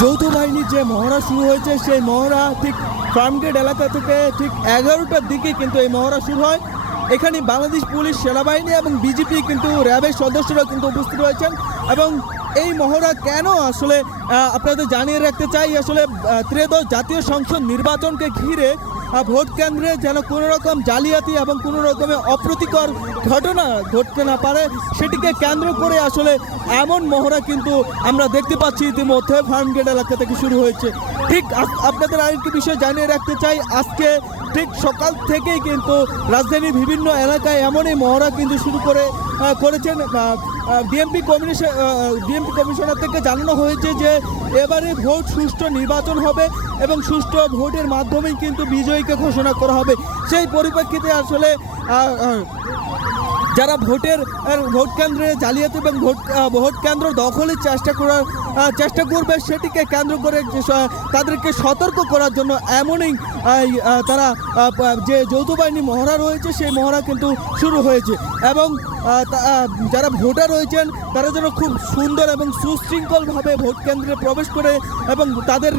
যৌথ বাহিনীর যে মহড়া শুরু হয়েছে সেই মহড়া ঠিক ফার্মগেট এলাকা থেকে ঠিক 11টার দিকে কিন্তু এই মহড়া শুরু হয়। এখানে বাংলাদেশ পুলিশ, সেনাবাহিনী এবং বিজেপি কিন্তু র্যাবের সদস্যরা কিন্তু উপস্থিত রয়েছেন। এবং এই মহড়া কেন আসলে আপনাদের জানিয়ে রাখতে চাই, আসলে ত্রয়োদশ জাতীয় সংসদ নির্বাচনকে ঘিরে ভোট কেন্দ্রে যেন কোনো রকম জালিয়াতি এবং কোনো রকমের অপ্রীতিকর ঘটনা ঘটতে না পারে সেটিকে কেন্দ্র করে আসলে এমন মহড়া কিন্তু আমরা দেখতে পাচ্ছি ইতিমধ্যে ফার্মগেট এলাকা থেকে শুরু হয়েছে। ঠিক আপনাদের আরেকটি বিষয় জানিয়ে রাখতে চাই, আজকে ঠিক সকাল থেকেই কিন্তু রাজধানীর বিভিন্ন এলাকায় এমনই মহড়া কিন্তু শুরু করেছেন। ডিএমপি কমিশনার থেকে জানানো হয়েছে যে এবারে ভোট সুষ্ঠু নির্বাচন হবে এবং সুষ্ঠু ভোটের মাধ্যমেই কিন্তু বিজয়ীকে ঘোষণা করা হবে। সেই পরিপ্রেক্ষিতে আসলে যারা ভোট কেন্দ্রে জালিয়াতি এবং ভোট কেন্দ্র দখলের চেষ্টা করবে সেটিকে কেন্দ্র করে তাদেরকে সতর্ক করার জন্য এমনই তারা যে যৌথ বাহিনী মহড়া রয়েছে সেই মহড়া কিন্তু শুরু হয়েছে। এবং যারা ভোটার রয়েছেন তারা যেন খুব সুন্দর এবং সুশৃঙ্খলভাবে ভোট কেন্দ্রে প্রবেশ করে এবং তাদের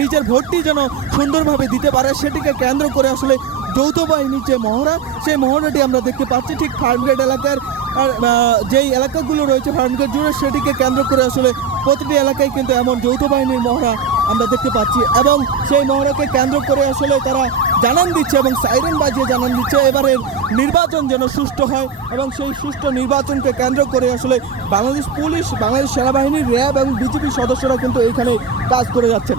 নিজের ভোটটি যেন সুন্দরভাবে দিতে পারে সেটিকে কেন্দ্র করে আসলে যৌথ বাহিনীর যে মহড়া সেই মহড়াটি আমরা দেখতে পাচ্ছি ঠিক ফার্মগেট এলাকার যেই এলাকাগুলো রয়েছে ফার্মগেট জুড়ে সেটিকে কেন্দ্র করে আসলে প্রতিটি এলাকায় কিন্তু এমন যৌথ বাহিনীর মহড়া আমরা দেখতে পাচ্ছি। এবং সেই মহড়াকে কেন্দ্র করে আসলে তারা জানান দিচ্ছে এবং সাইরেন বাজিয়ে জানান দিচ্ছে এবারের নির্বাচন যেন সুষ্ঠু হয় এবং সেই সুষ্ঠু নির্বাচনকে কেন্দ্র করে আসলে বাংলাদেশ পুলিশ, বাংলাদেশ সেনাবাহিনী, র্যাব এবং বিজেপি সদস্যরা কিন্তু এইখানে কাজ করে যাচ্ছেন।